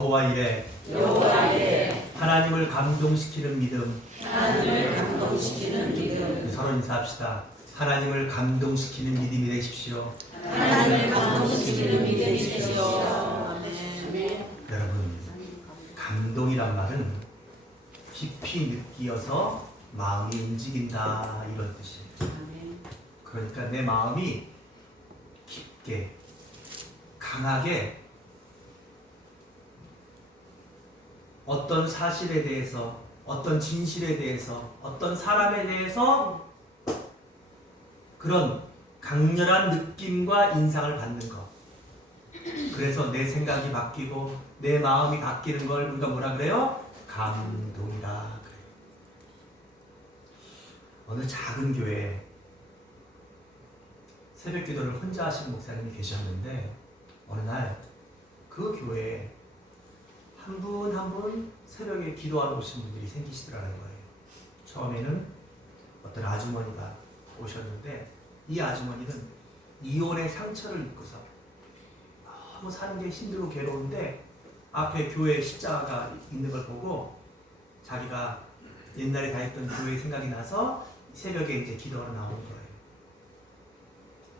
여호와 이레 하나님을 감동시키는 믿음. 서로 인사합시다. 하나님을 감동시키는 믿음이 되십시오. 여러분, 감동이란 말은 깊이 느끼어서 마음이 움직인다, 이런 뜻이에요. 그러니까 내 마음이 깊게 강하게 어떤 사실에 대해서, 어떤 진실에 대해서, 어떤 사람에 대해서 그런 강렬한 느낌과 인상을 받는 것. 그래서 내 생각이 바뀌고 내 마음이 바뀌는 걸 우리가 뭐라 그래요? 감동이라 그래요. 어느 작은 교회에 새벽 기도를 혼자 하시는 목사님이 계셨는데, 어느 날 그 교회에 한 분 한 분 새벽에 기도하러 오신 분들이 생기시더라는 거예요. 처음에는 어떤 아주머니가 오셨는데, 이 아주머니는 이혼의 상처를 입고서 너무 사는 게 힘들고 괴로운데 앞에 교회 십자가가 있는 걸 보고 자기가 옛날에 다녔던 교회 생각이 나서 새벽에 이제 기도하러 나오는 거예요.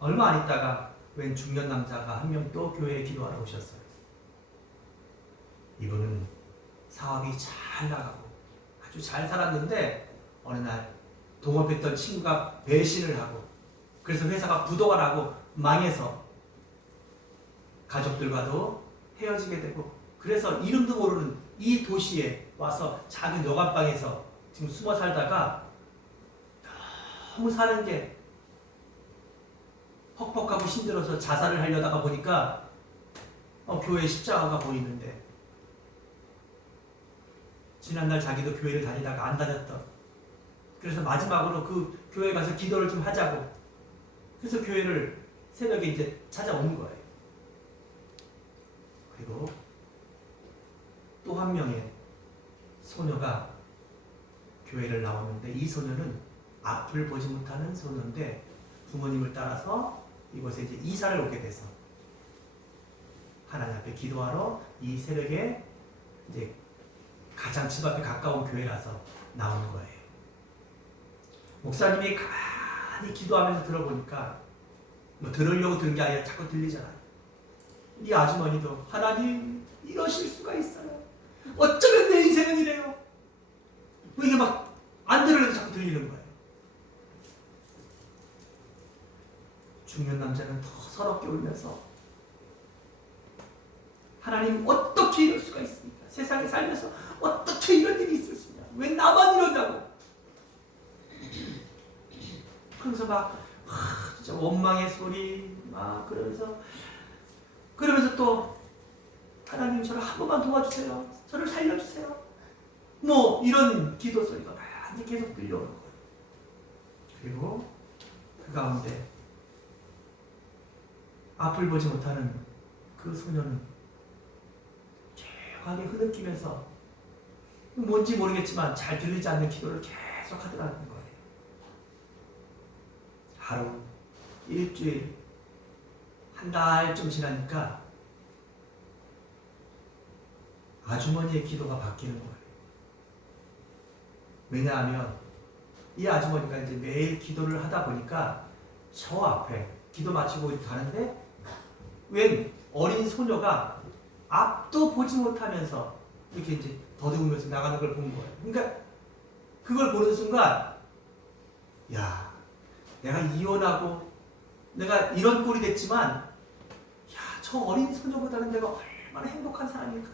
얼마 안 있다가 웬 중년 남자가 한 명 또 교회에 기도하러 오셨어요. 이분은 사업이 잘 나가고 아주 잘 살았는데 어느 날 동업했던 친구가 배신을 하고, 그래서 회사가 부도가 나고 망해서 가족들과도 헤어지게 되고, 그래서 이름도 모르는 이 도시에 와서 작은 여관방에서 지금 숨어 살다가 너무 사는 게 퍽퍽하고 힘들어서 자살을 하려다가 보니까 교회 십자가가 보이는데, 지난날 자기도 교회를 다니다가 안 다녔던, 그래서 마지막으로 그 교회 가서 기도를 좀 하자고, 그래서 교회를 새벽에 이제 찾아온 거예요. 그리고 또 한 명의 소녀가 교회를 나오는데, 이 소녀는 앞을 보지 못하는 소녀인데 부모님을 따라서 이곳에 이제 이사를 오게 돼서 하나님 앞에 기도하러 이 새벽에 이제 가장 집 앞에 가까운 교회라서 나오는 거예요. 목사님이 가만히 기도하면서 들어보니까, 뭐 들으려고 들은 게 아니라 자꾸 들리잖아요. 이 아주머니도 하나님 이러실 수가 있어요. 어쩌면 내 인생은 이래요. 뭐 이게 막 안 들으려도 자꾸 들리는 거예요. 중년 남자는 더 서럽게 울면서 하나님 어떻게 이럴 수가 있습니까? 세상에 살면서 어떻게 이런 일이 있을 수 있냐? 왜 나만 이러냐고. 그러면서 막 진짜 원망의 소리 막 그러면서 또 하나님 저를 한 번만 도와주세요. 저를 살려주세요. 뭐 이런 기도 소리가 많이 계속 들려오는 거예요. 그리고 그 가운데 앞을 보지 못하는 그 소녀는 조용하게 흐느끼면서 뭔지 모르겠지만 잘 들리지 않는 기도를 계속 하더라는 거예요. 하루, 일주일, 한 달쯤 지나니까 아주머니의 기도가 바뀌는 거예요. 왜냐하면 이 아주머니가 이제 매일 기도를 하다 보니까 저 앞에 기도 마치고 가는데 웬 어린 소녀가 앞도 보지 못하면서 이렇게 이제 더듬으면서 나가는 걸 본 거예요. 그러니까 그걸 보는 순간, 야, 내가 이혼하고 내가 이런 꼴이 됐지만, 야, 저 어린 소녀보다는 내가 얼마나 행복한 사람일까.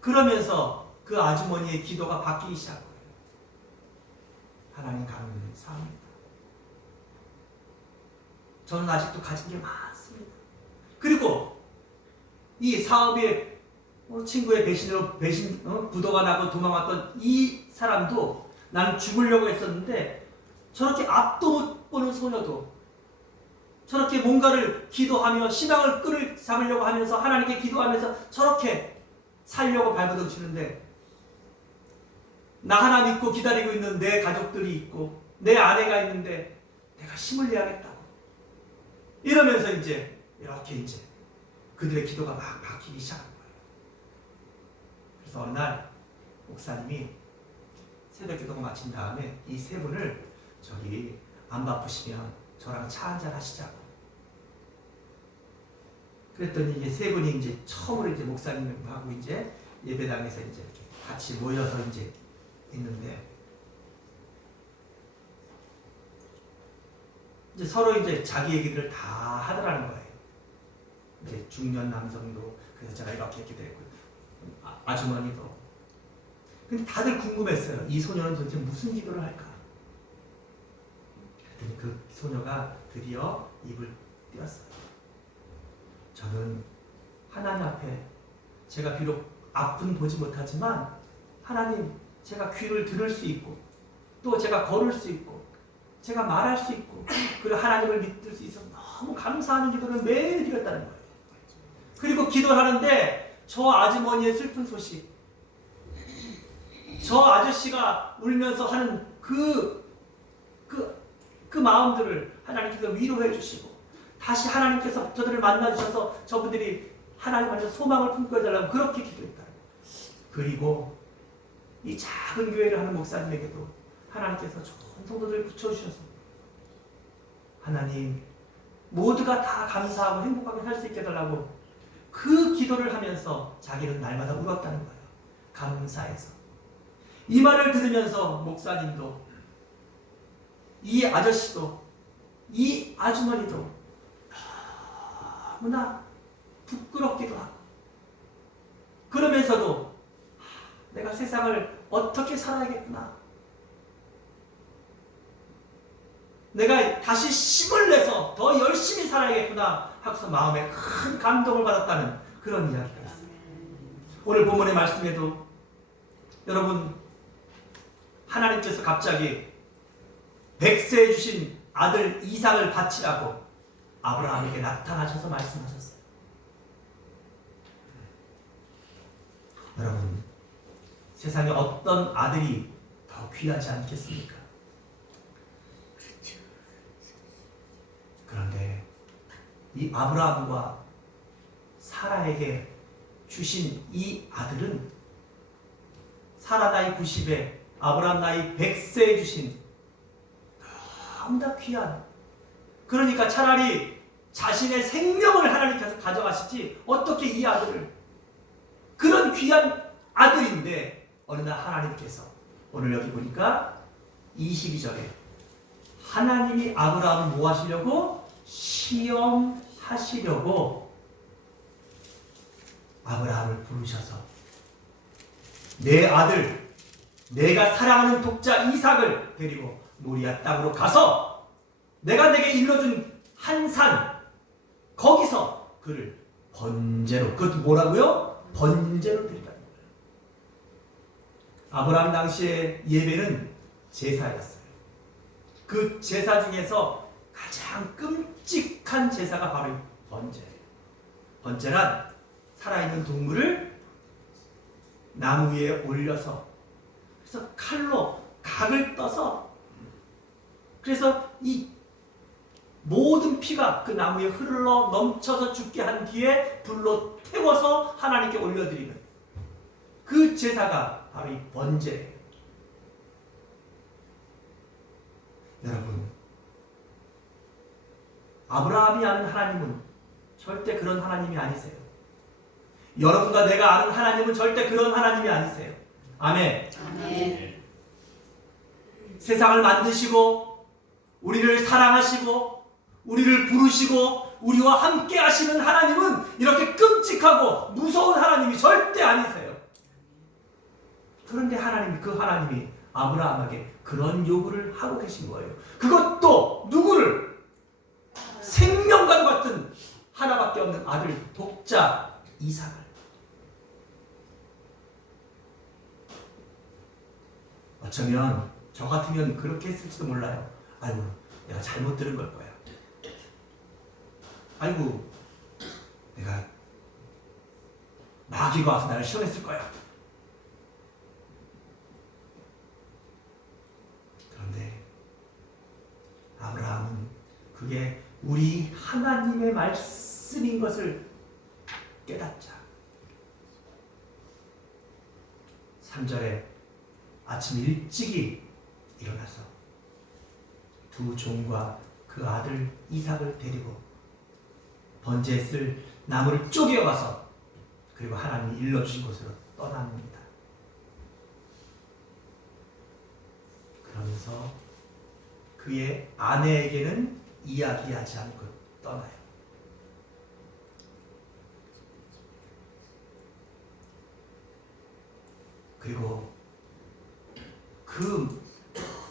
그러면서 그 아주머니의 기도가 바뀌기 시작한 거예요. 하나님 감사합니다. 저는 아직도 가진 게 많습니다. 그리고 이 사업에 친구의 부도가 나고 도망왔던 이 사람도 나는 죽으려고 했었는데 저렇게 앞도 못 보는 소녀도 저렇게 뭔가를 기도하며 신앙을 끈을 잡으려고 하면서 하나님께 기도하면서 저렇게 살려고 발버둥치는데, 나 하나 믿고 기다리고 있는 내 가족들이 있고 내 아내가 있는데 내가 힘을 내야겠다고 이러면서 이제 이렇게 이제 그들의 기도가 막 바뀌기 시작한 거예요. 그래서 어느 날 목사님이 새벽 기도가 마친 다음에 이 세 분을 저기 안 바쁘시면 저랑 차 한잔 하시자고. 그랬더니 이제 세 분이 이제 처음으로 이제 목사님하고 이제 예배당에서 이제 이렇게 같이 모여서 이제 있는데 이제 서로 이제 자기 얘기들을 다 하더라는 거예요. 이제 중년 남성도 그래서 제가 이렇게 기도했고 아주머니도. 근데 다들 궁금했어요. 이 소녀는 도대체 무슨 기도를 할까? 그랬더니 그 소녀가 드디어 입을 띄었어요. 저는 하나님 앞에 제가 비록 앞은 보지 못하지만 하나님 제가 귀를 들을 수 있고 또 제가 걸을 수 있고 제가 말할 수 있고 그리고 하나님을 믿을 수 있어서 너무 감사하는 기도를 매일 드렸다는 거예요. 그리고 기도를 하는데 저 아주머니의 슬픈 소식, 저 아저씨가 울면서 하는 그 마음들을 하나님께서 위로해 주시고 다시 하나님께서 저들을 만나 주셔서 저분들이 하나님 안에서 소망을 품고 해달라고 그렇게 기도했다는 거예요. 그리고 이 작은 교회를 하는 목사님에게도 하나님께서 좋은 성도들을 붙여주셔서 하나님 모두가 다 감사하고 행복하게 살 수 있게 해달라고 그 기도를 하면서 자기는 날마다 울었다는 거예요. 감사해서. 이 말을 들으면서 목사님도 이 아저씨도 이 아주머니도 너무나 부끄럽기도 하고 그러면서도 내가 세상을 어떻게 살아야겠구나, 내가 다시 힘을 내서 더 열심히 살아야겠구나 하고서 마음에 큰 감동을 받았다는 그런 이야기가 있어요. 오늘 본문의 말씀에도 여러분 하나님께서 갑자기 백세에 주신 아들 이삭을 바치라고 아브라함에게 나타나셔서 말씀하셨어요. 여러분 세상에 어떤 아들이 더 귀하지 않겠습니까? 그런데 이 아브라함과 사라에게 주신 이 아들은 사라 나이 90에 아브라함 나이 100세에 주신 너무나 귀한, 그러니까 차라리 자신의 생명을 하나님께서 가져가시지 어떻게 이 아들을, 그런 귀한 아들인데 어느 날 하나님께서 오늘 여기 보니까 22절에 하나님이 아브라함을 뭐 하시려고? 시험하시려고 아브라함을 부르셔서 내 아들, 내가 사랑하는 독자 이삭을 데리고 모리아 땅으로 가서 내가 내게 일러준 한 산, 거기서 그를 번제로, 그것도 뭐라고요? 번제로 드리라는 거예요. 아브라함 당시의 예배는 제사였어요. 그 제사 중에서 가장 끔찍한 제사가 바로 번제예요. 번제란 살아있는 동물을 나무 위에 올려서 그래서 칼로 각을 떠서 그래서 이 모든 피가 그 나무에 흘러 넘쳐서 죽게 한 뒤에 불로 태워서 하나님께 올려드리는 그 제사가 바로 이 번제예요. 여러분, 아브라함이 아는 하나님은 절대 그런 하나님이 아니세요. 여러분과 내가 아는 하나님은 절대 그런 하나님이 아니세요. 아멘. 아멘. 세상을 만드시고 우리를 사랑하시고 우리를 부르시고 우리와 함께 하시는 하나님은 이렇게 끔찍하고 무서운 하나님이 절대 아니세요. 그런데 그 하나님이 아브라함에게 그런 요구를 하고 계신 거예요. 그것도 누구를? 생명과도 같은 하나밖에 없는 아들 독자 이삭을. 어쩌면 저 같으면 그렇게 했을지도 몰라요. 아이고, 내가 잘못 들은 걸 거야. 아이고, 내가 마귀가 와서 나를 시험했을 거야. 그런데 아브라함은 그게 우리 하나님의 말씀인 것을 깨닫자. 3절에 아침 일찍이 일어나서 두 종과 그 아들 이삭을 데리고 번제에 쓸 나무를 쪼개어가서 그리고 하나님이 일러주신 곳으로 떠납니다. 그러면서 그의 아내에게는 이야기하지 않고 떠나요. 그리고 그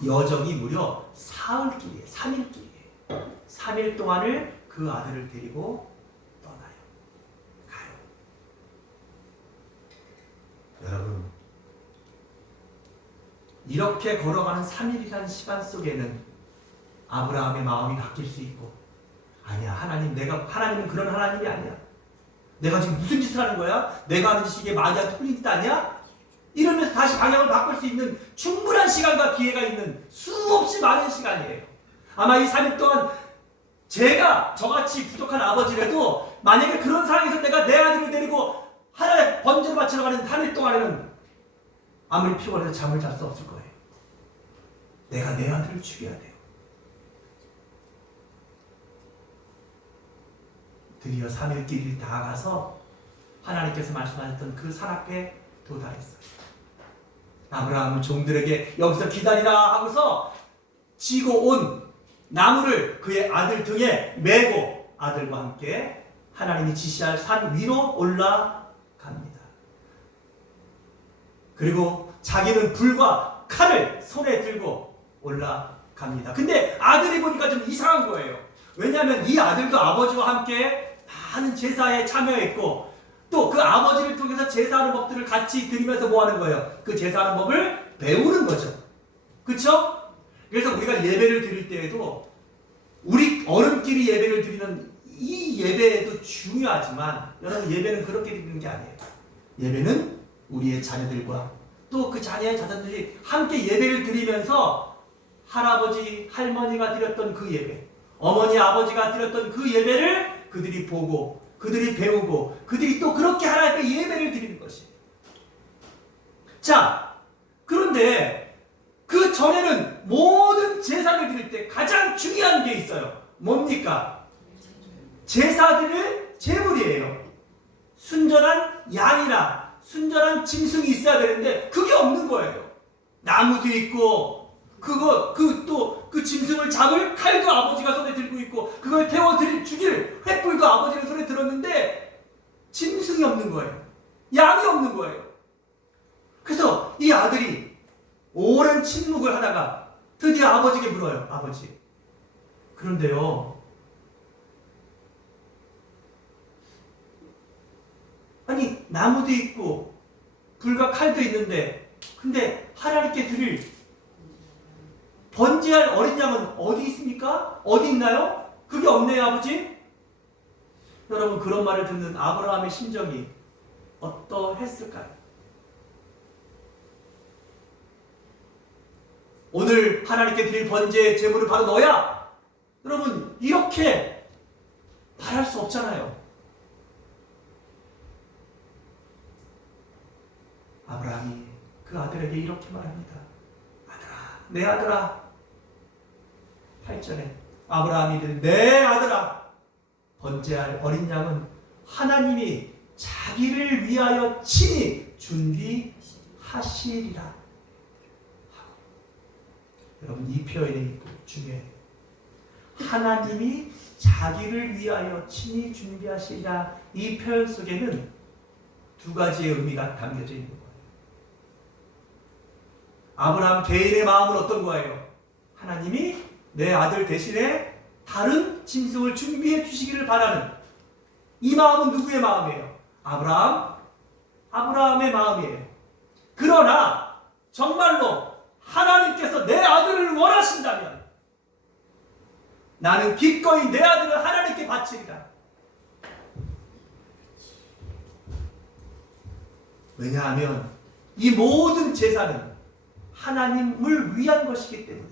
여정이 무려 사흘길이에요. 3일길이에요. 3일 동안을 그 아들을 데리고 떠나요. 가요. 여러분, 이렇게 걸어가는 3일이라는 시간 속에는 아브라함의 마음이 바뀔 수 있고, 아니야, 하나님은 그런 하나님이 아니야. 내가 지금 무슨 짓을 하는 거야? 내가 하는 짓이 이게 말이야, 틀린 짓 아니야? 이러면서 다시 방향을 바꿀 수 있는 충분한 시간과 기회가 있는 수없이 많은 시간이에요. 아마 이 3일 동안 제가 저같이 부족한 아버지라도 만약에 그런 상황에서 내가 내 아들을 데리고 하나의 번제를 바치러 가는 3일 동안에는 아무리 피곤해도 잠을 잘 수 없을 거예요. 내가 내 아들을 죽여야 돼요. 드디어 3일 길이 다 가서 하나님께서 말씀하셨던 그 산 앞에 도달했어요. 아브라함은 종들에게 여기서 기다리라 하고서 지고 온 나무를 그의 아들 등에 메고 아들과 함께 하나님이 지시할 산 위로 올라갑니다. 그리고 자기는 불과 칼을 손에 들고 올라갑니다. 근데 아들이 보니까 좀 이상한 거예요. 왜냐하면 이 아들도 아버지와 함께 많은 제사에 참여했고 또 그 아버지를 통해서 제사하는 법들을 같이 드리면서 뭐 하는 거예요? 그 제사하는 법을 배우는 거죠. 그렇죠? 그래서 우리가 예배를 드릴 때에도 우리 어른끼리 예배를 드리는 이 예배도 중요하지만 여러분, 예배는 그렇게 드리는 게 아니에요. 예배는 우리의 자녀들과 또 그 자녀의 자녀들이 함께 예배를 드리면서 할아버지, 할머니가 드렸던 그 예배, 어머니, 아버지가 드렸던 그 예배를 그들이 보고 그들이 배우고 그들이 또 그렇게 하나님께 예배를 드리는 것이에요. 자, 그런데 그 전에는 모든 제사를 드릴 때 가장 중요한 게 있어요. 뭡니까? 제사 드릴 제물이에요. 순전한 양이나 순전한 짐승이 있어야 되는데 그게 없는 거예요. 나무도 있고 그 짐승을 잡을 칼도 아버지가 손에 들고 있고 그걸 태워 죽일 횃불도 아버지가 손에 들었는데 짐승이 없는 거예요. 양이 없는 거예요. 그래서 이 아들이 오랜 침묵을 하다가 드디어 아버지에게 물어요. 아버지, 그런데요, 아니 나무도 있고 불과 칼도 있는데 근데 하나님께 드릴 번제할 어린 양은 어디 있습니까? 어디 있나요? 그게 없네요, 아버지. 여러분, 그런 말을 듣는 아브라함의 심정이 어떠했을까요? 오늘 하나님께 드릴 번제의 제물은 바로 너야. 여러분, 이렇게 말할 수 없잖아요. 아브라함이 그 아들에게 이렇게 말합니다. 아들아, 내 아들아. 8절에 아브라함이 이르되 내 아들아, 번제할 어린 양은 하나님이 자기를 위하여 친히 준비하시리라. 여러분, 이 표현이 중요해요. 하나님이 자기를 위하여 친히 준비하시리라. 이 표현 속에는 두 가지의 의미가 담겨져 있는 거예요. 아브라함 개인의 마음은 어떤 거예요? 하나님이 내 아들 대신에 다른 짐승을 준비해 주시기를 바라는 이 마음은 누구의 마음이에요? 아브라함의 마음이에요. 그러나 정말로 하나님께서 내 아들을 원하신다면 나는 기꺼이 내 아들을 하나님께 바치리라. 왜냐하면 이 모든 제사는 하나님을 위한 것이기 때문에.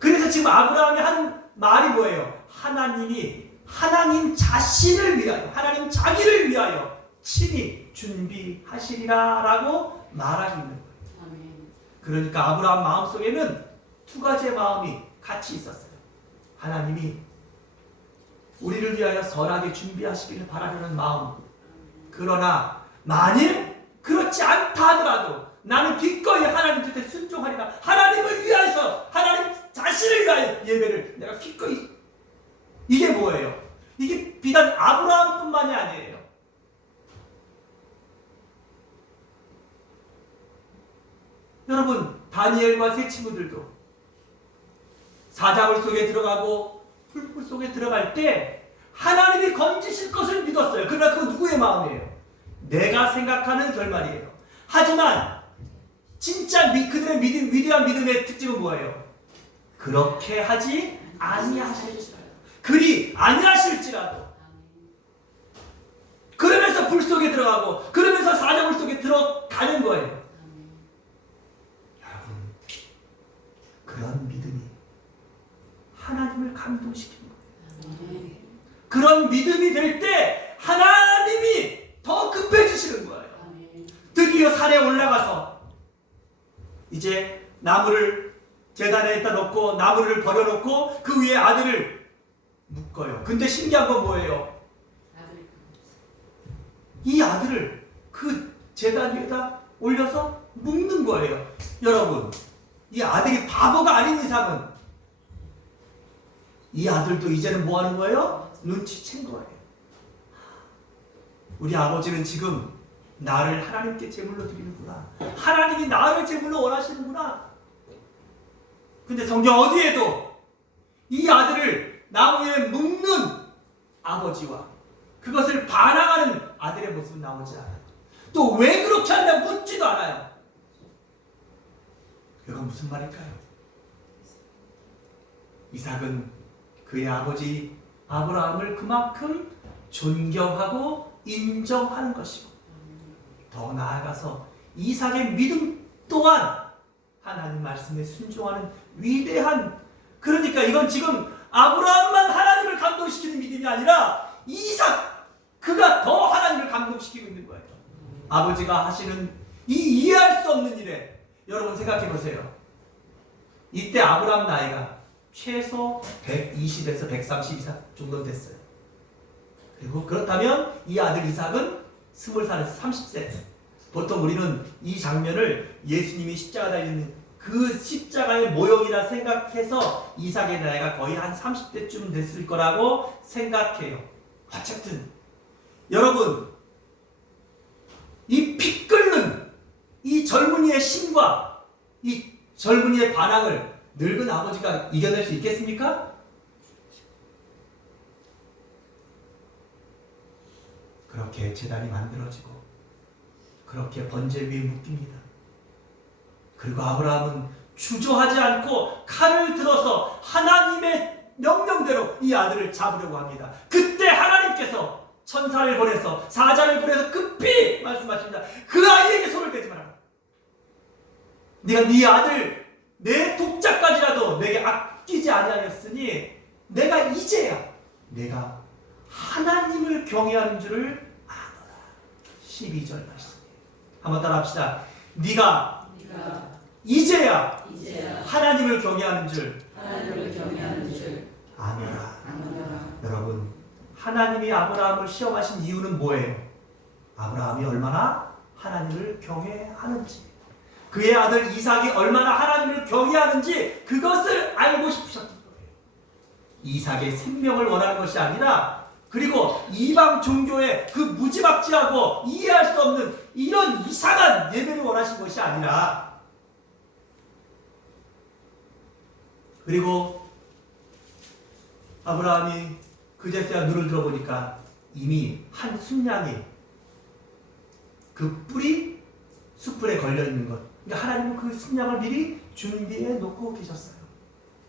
그래서 지금 아브라함이 하는 말이 뭐예요? 하나님이 하나님 자신을 위하여, 하나님 자기를 위하여 친히 준비하시리라 라고 말하고 있는 거예요. 그러니까 아브라함 마음속에는 두 가지의 마음이 같이 있었어요. 하나님이 우리를 위하여 선하게 준비하시기를 바라는 마음. 그러나 만일 그렇지 않다 하더라도 나는 기꺼이 하나님 뜻에 순종하리라. 하나님을 위하여서, 하나님 자신을 위하여 예배를 내가 기꺼이. 이게 뭐예요? 이게 비단 아브라함뿐만이 아니에요. 여러분, 다니엘과 세 친구들도 사자굴 속에 들어가고 풀불 속에 들어갈 때 하나님이 건지실 것을 믿었어요. 그러나 그건 누구의 마음이에요? 내가 생각하는 결말이에요. 하지만 진짜 그들의 위대한 믿음의 특징은 뭐예요? 그렇게 하지 아니하실지라도, 그리 아니하실지라도, 그러면서 불 속에 들어가고 그러면서 사자굴 속에 들어가는 거예요. 여러분, 그런 믿음이 하나님을 감동시키는 거예요. 그런 믿음이 될 때 하나님이 더 급해지시는 거예요. 드디어 산에 올라가서 이제 나무를 제단에다 놓고 나무를 버려놓고 그 위에 아들을 묶어요. 근데 신기한 건 뭐예요? 이 아들을 그 제단 위에다 올려서 묶는 거예요. 여러분, 이 아들이 바보가 아닌 이상은 이 아들도 이제는 뭐 하는 거예요? 눈치챈 거예요. 우리 아버지는 지금 나를 하나님께 제물로 드리는구나. 하나님이 나를 제물로 원하시는구나. 근데 성경 어디에도 이 아들을 나무에 묶는 아버지와 그것을 반항하는 아들의 모습은 나오지 않아요. 또 왜 그렇게 한다 묻지도 않아요. 이건 무슨 말일까요? 이삭은 그의 아버지 아브라함을 그만큼 존경하고 인정하는 것이고, 더 나아가서 이삭의 믿음 또한 하나님 말씀에 순종하는 위대한, 그러니까 이건 지금 아브라함만 하나님을 감동시키는 믿음이 아니라 이삭, 그가 더 하나님을 감동시키고 있는 거예요. 아버지가 하시는 이 이해할 수 없는 일에 여러분 생각해 보세요. 이때 아브라함 나이가 최소 120에서 130 이상 정도 됐어요. 그리고 그렇다면 이 아들 이삭은 20살에서 30세. 보통 우리는 이 장면을 예수님이 십자가 달리는 그 십자가의 모형이라 생각해서 이삭의 나이가 거의 한 30대쯤 됐을 거라고 생각해요. 어쨌든 여러분, 이 피 끓는 이 젊은이의 심과 이 젊은이의 반항을 늙은 아버지가 이겨낼 수 있겠습니까? 그렇게 제단이 만들어지고 그렇게 번제 위에 묶입니다. 그리고 아브라함은 주저하지 않고 칼을 들어서 하나님의 명령대로 이 아들을 잡으려고 합니다. 그때 하나님께서 천사를 보내서 사자를 보내서 급히 말씀하십니다. 그 아이에게 손을 대지 마라. 네가 네 아들 내 독자까지라도 내게 아끼지 아니하였으니 내가 이제야 내가 하나님을 경외하는 줄을 아노라. 12절 말씀이에요. 한번 따라합시다. 네가 이제야 하나님을 경외하는 줄 아노라. 여러분, 하나님이 아브라함을 시험하신 이유는 뭐예요? 아브라함이 얼마나 하나님을 경외하는지, 그의 아들 이삭이 얼마나 하나님을 경외하는지 그것을 알고 싶으셨던 거예요. 이삭의 생명을 원하는 것이 아니라, 그리고 이방 종교의 그 무지막지하고 이해할 수 없는 이런 이상한 예배를 원하신 것이 아니라, 그리고 아브라함이 그제서야 눈을 들어보니까 이미 한 순양이 그 뿔이 숯불에 걸려있는 것, 그러니까 하나님은 그 순양을 미리 준비해 놓고 계셨어요.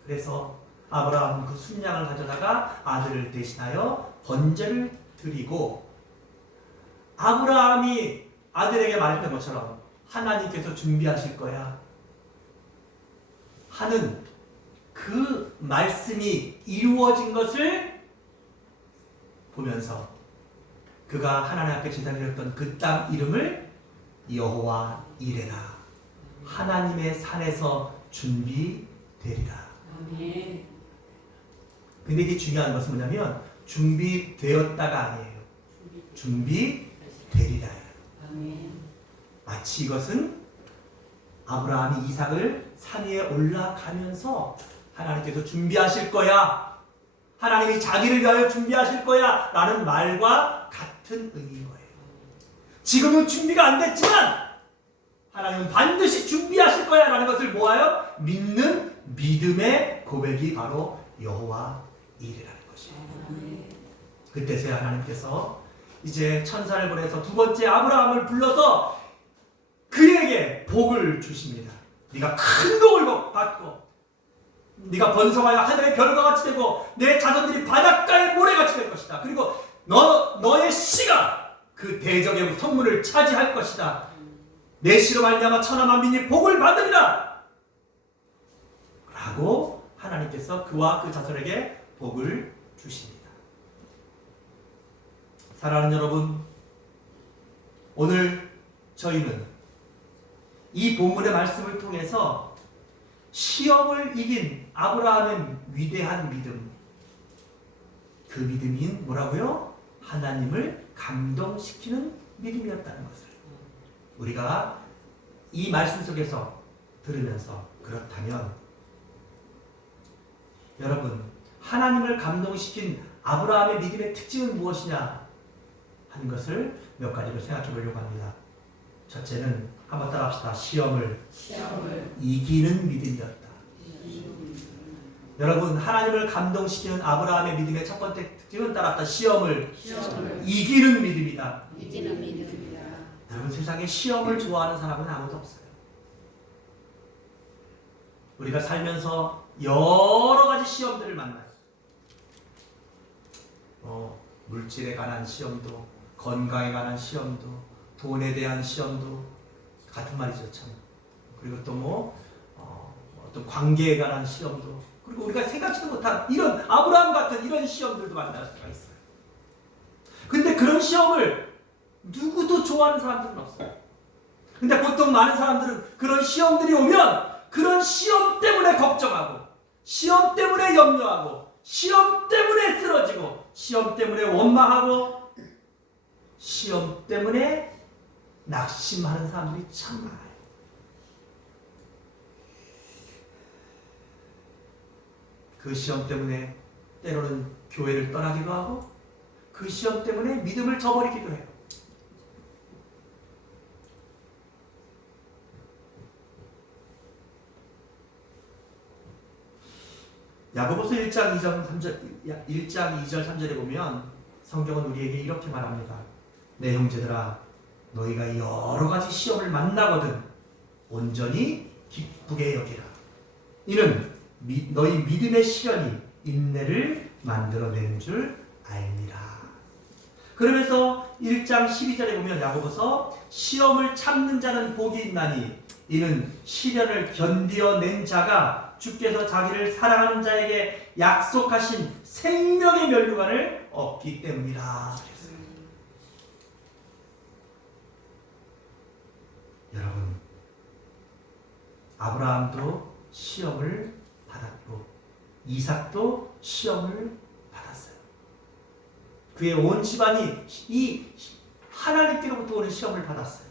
그래서 아브라함은 그 순양을 가져다가 아들을 대신하여 번제를 드리고, 아브라함이 아들에게 말했던 것처럼 하나님께서 준비하실 거야 하는 그 말씀이 이루어진 것을 보면서 그가 하나님 앞에 제사드렸던 그 땅 이름을 여호와 이레라, 하나님의 산에서 준비되리라. 아멘. 근데 이게 중요한 것은 뭐냐면 준비되었다가 아니에요. 준비되리라. 아멘. 마치 이것은 아브라함이 이삭을 산 위에 올라가면서 하나님께서 준비하실 거야, 하나님이 자기를 위하여 준비하실 거야 라는 말과 같은 의미인 거예요. 지금은 준비가 안 됐지만 하나님은 반드시 준비하실 거야 라는 것을 모아요 믿는 믿음의 고백이 바로 여호와 이레라는 것이에요. 그때서야 하나님께서 이제 천사를 보내서 두 번째 아브라함을 불러서 그에게 복을 주십니다. 네가 큰 복을 받고 네가 번성하여 하늘의 별과 같이 되고 내 자손들이 바닷가의 모래같이 될 것이다. 그리고 너의 씨가 그 대적의 성문을 차지할 것이다. 내 씨로 말미암아 천하 만민이 복을 받으리라 라고 하나님께서 그와 그 자손에게 복을 주십니다. 사랑하는 여러분, 오늘 저희는 이 본문의 말씀을 통해서 시험을 이긴 아브라함의 위대한 믿음, 그 믿음이 뭐라고요? 하나님을 감동시키는 믿음이었다는 것을 우리가 이 말씀 속에서 들으면서, 그렇다면 여러분, 하나님을 감동시킨 아브라함의 믿음의 특징은 무엇이냐 하는 것을 몇 가지를 생각해 보려고 합니다. 첫째는 한번 따라합시다. 시험을 이기는 믿음이었다. 여러분, 하나님을 감동시키는 아브라함의 믿음의 첫 번째 특징은 따라합시다. 시험을 이기는 믿음이다. 여러분, 세상에 시험을 좋아하는 사람은 아무도 없어요. 우리가 살면서 여러 가지 시험들을 만나요. 물질에 관한 시험도, 건강에 관한 시험도, 돈에 대한 시험도, 같은 말이죠, 참. 그리고 또 어떤 관계에 관한 시험도, 그리고 우리가 생각지도 못한 이런 아브라함 같은 이런 시험들도 만날 수가 있어요. 근데 그런 시험을 누구도 좋아하는 사람들은 없어요. 근데 보통 많은 사람들은 그런 시험들이 오면 그런 시험 때문에 걱정하고, 시험 때문에 염려하고, 시험 때문에 쓰러지고, 시험 때문에 원망하고, 시험 때문에 낙심하는 사람들이 참 많아요. 그 시험 때문에 때로는 교회를 떠나기도 하고, 그 시험 때문에 믿음을 저버리기도 해요. 야고보서 1장 2절 3절에 보면 성경은 우리에게 이렇게 말합니다. 내 형제들아, 너희가 여러 가지 시험을 만나거든 온전히 기쁘게 여기라. 이는 너희 믿음의 시련이 인내를 만들어내는 줄 알미라. 그러면서 1장 12절에 보면 야고보서 시험을 참는 자는 복이 있나니 이는 시련을 견디어낸 자가 주께서 자기를 사랑하는 자에게 약속하신 생명의 면류관을 얻기 때문이라. 여러분, 아브라함도 시험을 받았고 이삭도 시험을 받았어요. 그의 온 집안이 이 하나님께로부터 오는 시험을 받았어요.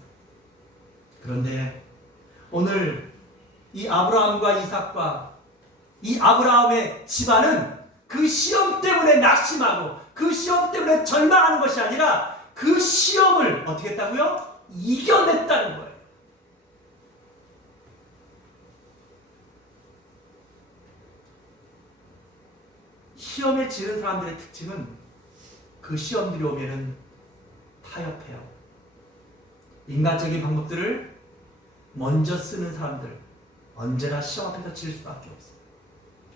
그런데 오늘 이 아브라함과 이삭과 이 아브라함의 집안은 그 시험 때문에 낙심하고 그 시험 때문에 절망하는 것이 아니라 그 시험을 어떻게 했다고요? 이겨냈다는 거예요. 시험에 지는 사람들의 특징은 그 시험들이 오면은 타협해요. 인간적인 방법들을 먼저 쓰는 사람들, 언제나 시험 앞에서 질 수밖에 없어요.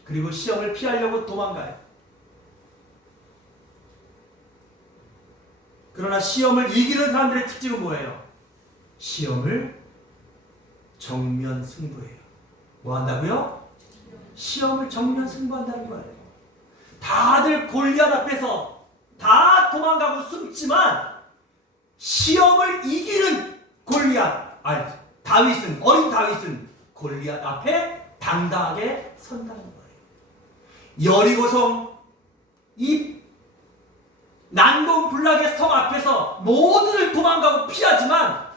그리고 시험을 피하려고 도망가요. 그러나 시험을 이기는 사람들의 특징은 뭐예요? 시험을 정면 승부해요. 뭐 한다고요? 시험을 정면 승부한다는 거예요. 다들 골리앗 앞에서 다 도망가고 숨지만 시험을 이기는 어린 다윗은 골리앗 앞에 당당하게 선다는 거예요. 여리고성 이 난공불락의 성 앞에서 모두를 도망가고 피하지만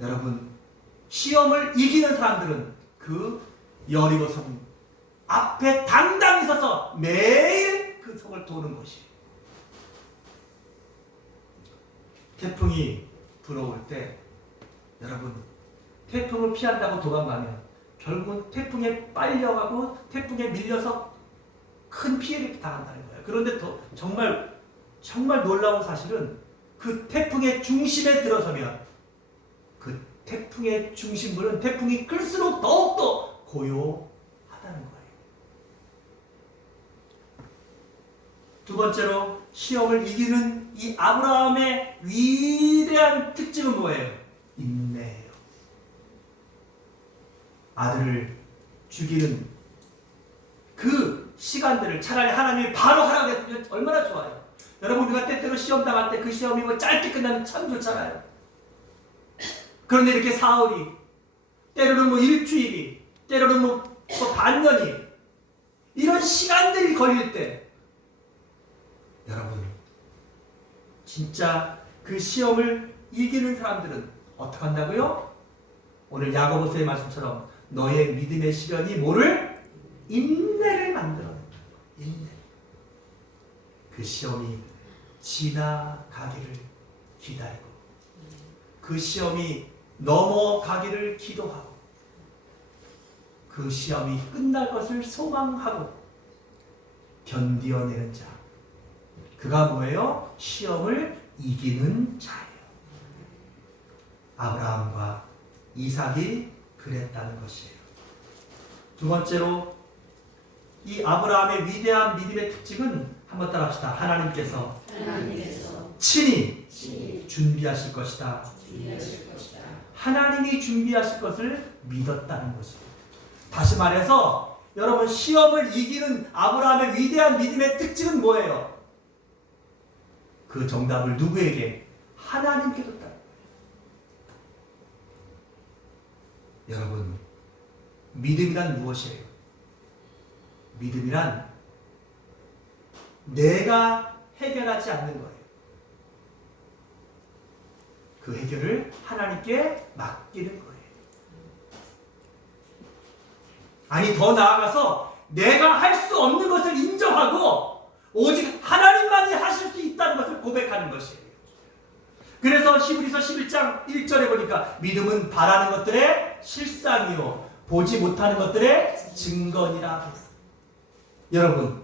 여러분, 시험을 이기는 사람들은 그 여리고성 앞에 당당히 서서 매일 그 성을 도는 것이에요. 태풍이 불어올 때 여러분, 태풍을 피한다고 도망가면 결국은 태풍에 빨려가고 태풍에 밀려서 큰 피해를 당한다는 거예요. 그런데 정말 놀라운 사실은 그 태풍의 중심에 들어서면 그 태풍의 중심부는 태풍이 클수록 더욱더 고요하다는 거예요. 두 번째로 시험을 이기는 이 아브라함의 위대한 특징은 뭐예요? 인내예요. 아들을 죽이는 그 시간들을 차라리 하나님이 바로 하라고 했으면 얼마나 좋아요. 여러분, 우리가 때때로 시험 당할 때 그 시험이 뭐 짧게 끝나면 참 좋잖아요. 그런데 이렇게 사흘이, 때로는 뭐 일주일이, 때로는 뭐 반년이, 이런 시간들이 걸릴 때 여러분, 진짜 그 시험을 이기는 사람들은 어떻게 한다고요? 오늘 야고보서의 말씀처럼 너의 믿음의 시련이 뭐를? 인내를 만들어낸다. 인내. 그 시험이 지나가기를 기다리고 그 시험이 넘어가기를 기도하고 그 시험이 끝날 것을 소망하고 견디어내는 자, 그가 뭐예요? 시험을 이기는 자예요. 아브라함과 이삭이 그랬다는 것이에요. 두 번째로 이 아브라함의 위대한 믿음의 특징은 한번 따라합시다. 하나님께서 친히 준비하실 것이다. 하나님이 준비하실 것을 믿었다는 것이에요. 다시 말해서 여러분, 시험을 이기는 아브라함의 위대한 믿음의 특징은 뭐예요? 그 정답을 누구에게? 하나님께 줬다. 여러분, 믿음이란 무엇이에요? 믿음이란 내가 해결하지 않는 거예요. 그 해결을 하나님께 맡기는 거예요. 아니, 더 나아가서 내가 할 수 없는 것을 인정하고 오직 하나님만이 하실 수 있다는 것을 고백하는 것이에요. 그래서 히브리서 11장 1절에 보니까 믿음은 바라는 것들의 실상이요 보지 못하는 것들의 증거니라 했어요. 여러분,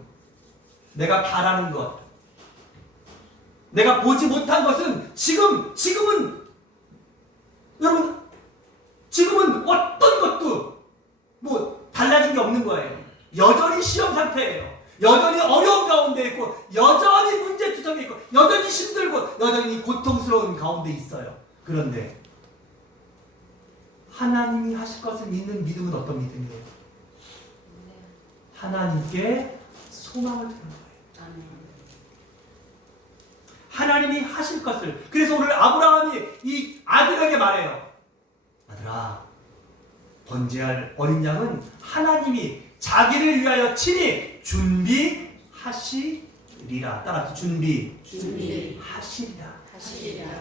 내가 바라는 것, 내가 보지 못한 것은 지금은 여러분, 지금은 어떤 것도 뭐 달라진 게 없는 거예요. 여전히 시험 상태예요. 여전히 어려운 가운데 있고, 여전히 문제투성이 있고, 여전히 힘들고, 여전히 고통스러운 가운데 있어요. 그런데 하나님이 하실 것을 믿는 믿음은 어떤 믿음이에요? 하나님께 소망을 두는 거예요. 하나님이 하실 것을. 그래서 오늘 아브라함이 이 아들에게 말해요. 아들아, 번제할 어린 양은 하나님이 자기를 위하여 친히 준비하시리라. 따라서 준비하시리라.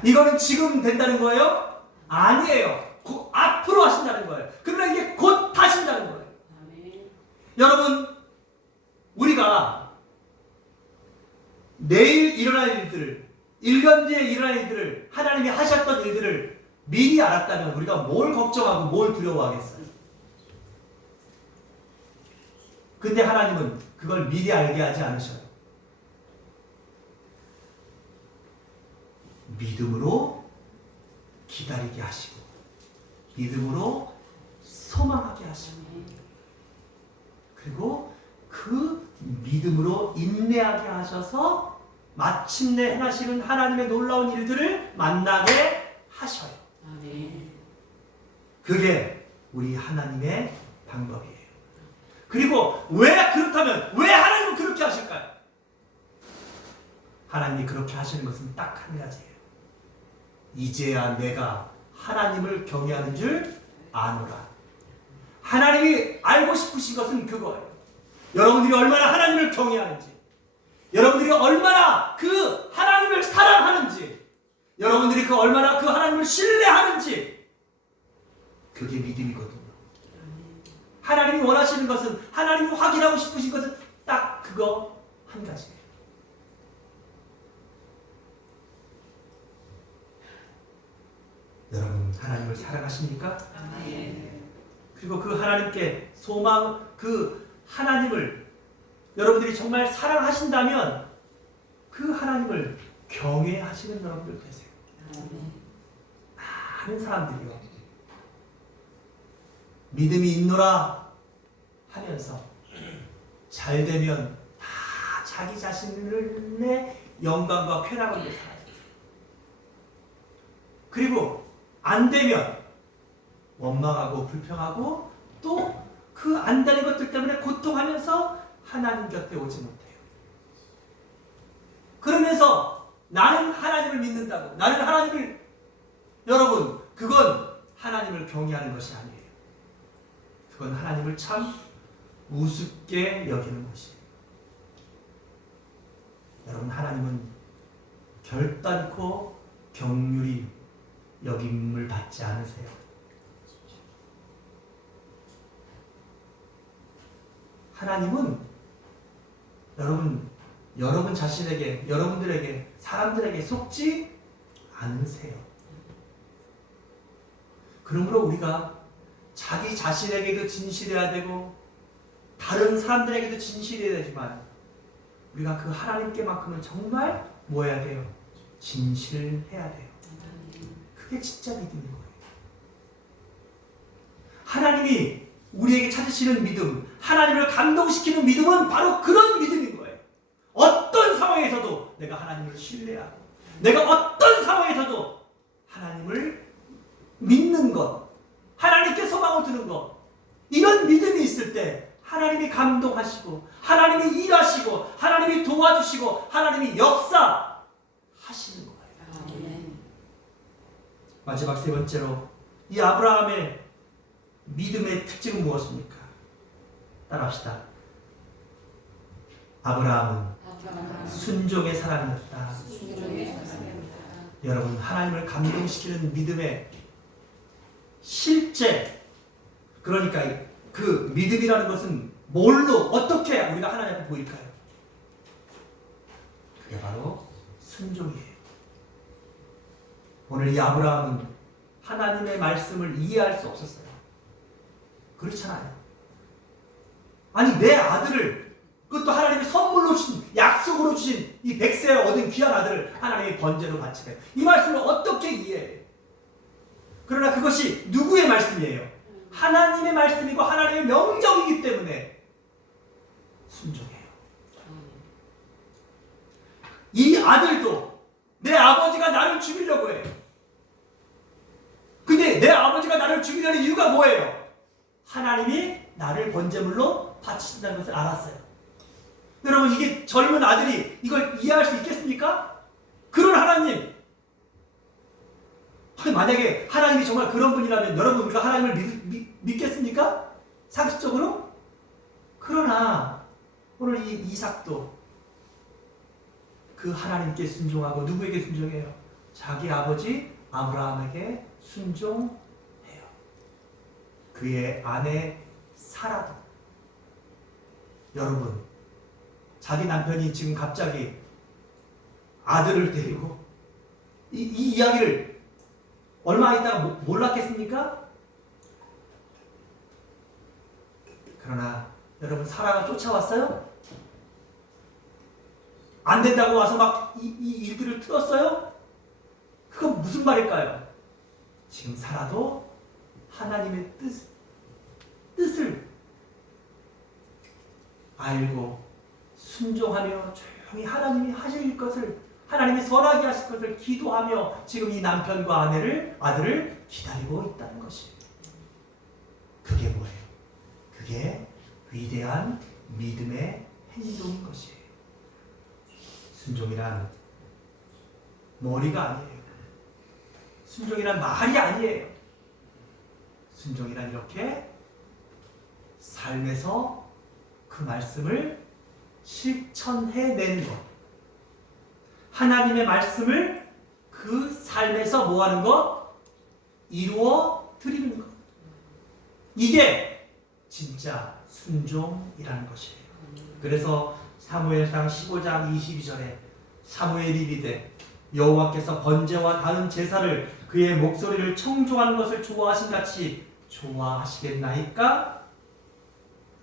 이거는 지금 된다는 거예요? 아니에요. 앞으로 하신다는 거예요. 그러나 이게 곧 하신다는 거예요. 여러분, 우리가 내일 일어날 일들을, 1년 뒤에 일어날 일들을, 하나님이 하셨던 일들을 미리 알았다면 우리가 뭘 걱정하고 뭘 두려워하겠어요? 근데 하나님은 그걸 미리 알게 하지 않으셔요. 믿음으로 기다리게 하시고 믿음으로 소망하게 하시고 그리고 그 믿음으로 인내하게 하셔서 마침내 행하시는 하나님의 놀라운 일들을 만나게 하셔요. 그게 우리 하나님의 방법이에요. 그리고 그렇다면 왜 하나님은 그렇게 하실까요? 원하시는 것은 딱 한 가지예요. 이제야 내가 하나님을 경외하는 줄 아노라. 하나님이 알고 싶으신 것은 그거예요. 여러분들이 얼마나 하나님을 경외하는지, 여러분들이 얼마나 그 하나님을 사랑하는지, 여러분들이 얼마나 그 하나님을 신뢰하는지, 그게 믿음이거든요. 하나님이 원하시는 것은, 하나님이 확인하고 싶으신 것은 딱 그거 한 가지예요. 여러분 하나님을 사랑하십니까? 그리고 그 하나님께 소망, 그 하나님을 여러분들이 정말 사랑하신다면 그 하나님을 경외하시는 여러분들 되세요. 많은 사람들이요, 믿음이 있노라 하면서 잘 되면 다 자기 자신의 영광과 쾌락을 위해 살아요. 그리고 안 되면 원망하고 불평하고 또 그 안 되는 것들 때문에 고통하면서 하나님 곁에 오지 못해요. 그러면서 나는 하나님을 믿는다고, 나는 하나님을, 여러분 그건 하나님을 경외하는 것이 아니에요. 그건 하나님을 참 우습게 여기는 것이에요. 여러분 하나님은 결단코 긍휼히 여김을 받지 않으세요. 하나님은 여러분 자신에게, 여러분들에게, 사람들에게 속지 않으세요. 그러므로 우리가 자기 자신에게도 진실해야 되고 다른 사람들에게도 진실해야 되지만 우리가 그 하나님께만큼은 정말 뭐 해야 돼요? 진실해야 돼요. 그게 진짜 믿음인 거예요. 하나님이 우리에게 찾으시는 믿음, 하나님을 감동시키는 믿음은 바로 그런 믿음인 거예요. 어떤 상황에서도 내가 하나님을 신뢰하고, 내가 어떤 상황에서도 하나님을 믿는 것, 하나님께 소망을 두는 것, 이런 믿음이 있을 때 하나님이 감동하시고, 하나님이 일하시고, 하나님이 도와주시고, 하나님이 역사하시는 거예요. 마지막 세 번째로 이 아브라함의 믿음의 특징은 무엇입니까? 따라합시다. 아브라함은 순종의 사람이었다. 여러분 하나님을 감동시키는 믿음의 실제, 그러니까 그 믿음이라는 것은 뭘로, 어떻게 우리가 하나님 앞에 보일까요? 그게 바로 순종이에요. 오늘 이 아브라함은 하나님의 말씀을 이해할 수 없었어요. 그렇잖아요. 아니 내 아들을, 그것도 하나님이 선물로 주신, 약속으로 주신 이 백세에 얻은 귀한 아들을 하나님이 번제로 바치래. 이 말씀을 어떻게 이해해요? 그러나 그것이 누구의 말씀이에요? 하나님의 말씀이고 하나님의 명령이기 때문에 순종해요. 이 아들도 내 아버지가 나를 죽이려고 해요. 근데 내 아버지가 나를 죽이려는 이유가 뭐예요? 하나님이 나를 번제물로 바치신다는 것을 알았어요. 여러분 이게 젊은 아들이 이걸 이해할 수 있겠습니까? 그런 하나님, 만약에 하나님이 정말 그런 분이라면 여러분 우리가 하나님을 믿겠습니까? 상식적으로? 그러나 오늘 이 이삭도 그 하나님께 순종하고 누구에게 순종해요? 자기 아버지 아브라함에게 순종해요. 그의 아내 사라도. 여러분 자기 남편이 지금 갑자기 아들을 데리고 이 이야기를 얼마 있다가 몰랐겠습니까? 그러나 여러분 사라가 쫓아왔어요? 안 된다고 와서 막 이 일들을 틀었어요? 그건 무슨 말일까요? 지금 사라도 하나님의 뜻을 알고 순종하며 조용히 하나님이 하실 것을, 하나님이 선하게 하실 것을 기도하며 지금 이 남편과 아들을 기다리고 있다는 것이에요. 그게 뭐예요? 그게 위대한 믿음의 행동인 것이에요. 순종이란 머리가 아니에요. 순종이란 말이 아니에요. 순종이란 이렇게 삶에서 그 말씀을 실천해내는 것. 하나님의 말씀을 그 삶에서 뭐 하는 것? 이루어 드리는 것. 이게 진짜 순종이라는 것이에요. 그래서 사무엘상 15장 22절에 사무엘이 이르되 여호와께서 번제와 다른 제사를 그의 목소리를 청종하는 것을 좋아하신 같이 좋아하시겠나이까?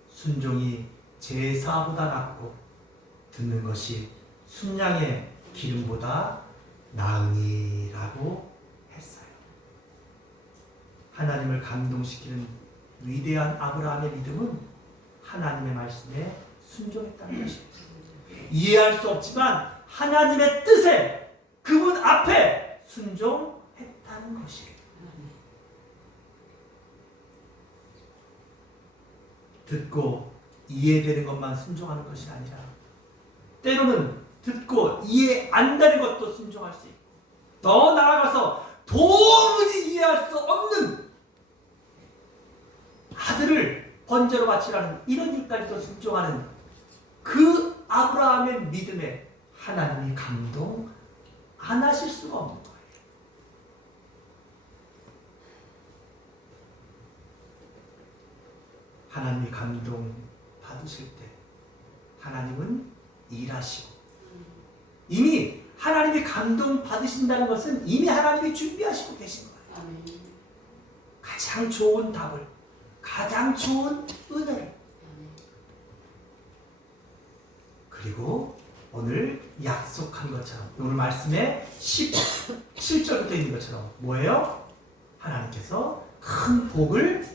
순종이 제사보다 낫고 듣는 것이 순양의 기름보다 나으니라고 했어요. 하나님을 감동시키는 위대한 아브라함의 믿음은 하나님의 말씀에 순종했다는 것입니다. 이해할 수 없지만 하나님의 뜻에 그분 앞에 순종했다는 것이에요. 듣고 이해되는 것만 순종하는 것이 아니라 때로는 듣고 이해 안 되는 것도 순종할 수 있고 더 나아가서 도무지 이해할 수 없는 아들을 번제로 바치라는 이런 일까지도 순종하는 그 아브라함의 믿음에 하나님이 감동 안 하실 수가 없는 거예요. 하나님이 감동 받으실 때 하나님은 일하시고 이미 하나님이 감동 받으신다는 것은 이미 하나님이 준비하시고 계신 거예요. 가장 좋은 답을, 가장 좋은 은혜를. 그리고 오늘 약속한 것처럼 오늘 말씀에 17절부터 있는 것처럼 뭐예요? 하나님께서 큰 복을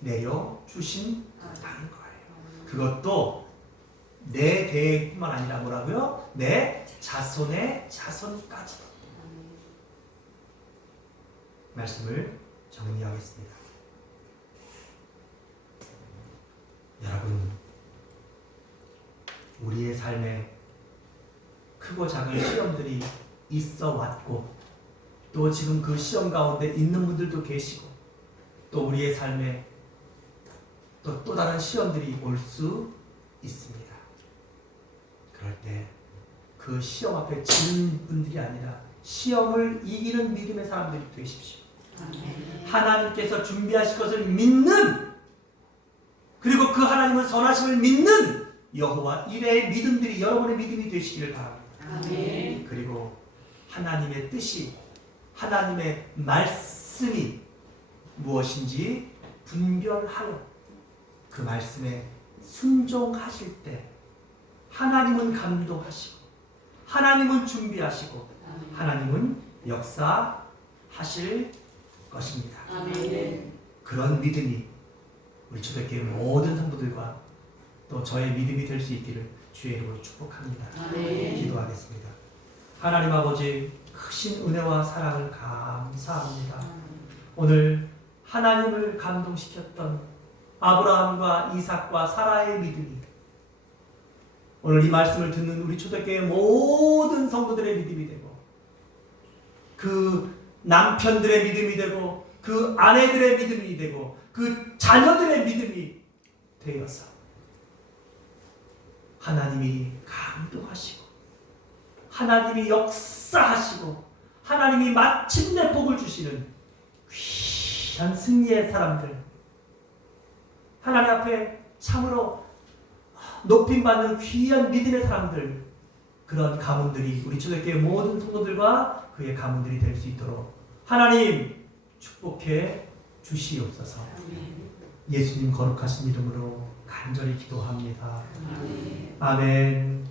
내려주신다는 거예요. 그것도 내 대뿐만 아니라 뭐라고요? 내 자손의 자손까지도. 말씀을 정리하겠습니다. 여러분, 우리의 삶에 크고 작은 시험들이 있어 왔고 또 지금 그 시험 가운데 있는 분들도 계시고 또 우리의 삶에 또 다른 시험들이 올 수 있습니다. 그럴 때 그 시험 앞에 지는 분들이 아니라 시험을 이기는 믿음의 사람들이 되십시오. 하나님께서 준비하실 것을 믿는, 그리고 그 하나님은 선하심을 믿는 여호와 이레의 믿음들이 여러분의 믿음이 되시기를 바랍니다. 아멘. 그리고 하나님의 뜻이, 하나님의 말씀이 무엇인지 분별하여 그 말씀에 순종하실 때 하나님은 감동하시고 하나님은 준비하시고 하나님은 역사하실 것입니다. 아멘. 그런 믿음이 우리 초대교회 모든 성도들과 또 저의 믿음이 될 수 있기를 주의 이름으로 축복합니다. 아멘. 기도하겠습니다. 하나님 아버지, 크신 은혜와 사랑을 감사합니다. 오늘 하나님을 감동시켰던 아브라함과 이삭과 사라의 믿음이 오늘 이 말씀을 듣는 우리 초대교회 모든 성도들의 믿음이 되고 그 남편들의 믿음이 되고 그 아내들의 믿음이 되고 그 자녀들의 믿음이 되어서 하나님이 감동하시고 하나님이 역사하시고 하나님이 마침내 복을 주시는 귀한 승리의 사람들, 하나님 앞에 참으로 높임받는 귀한 믿음의 사람들, 그런 가문들이 우리 초대교회 모든 성도들과 그의 가문들이 될 수 있도록 하나님 축복해 주시옵소서. 예수님 거룩하신 이름으로 간절히 기도합니다. 아멘.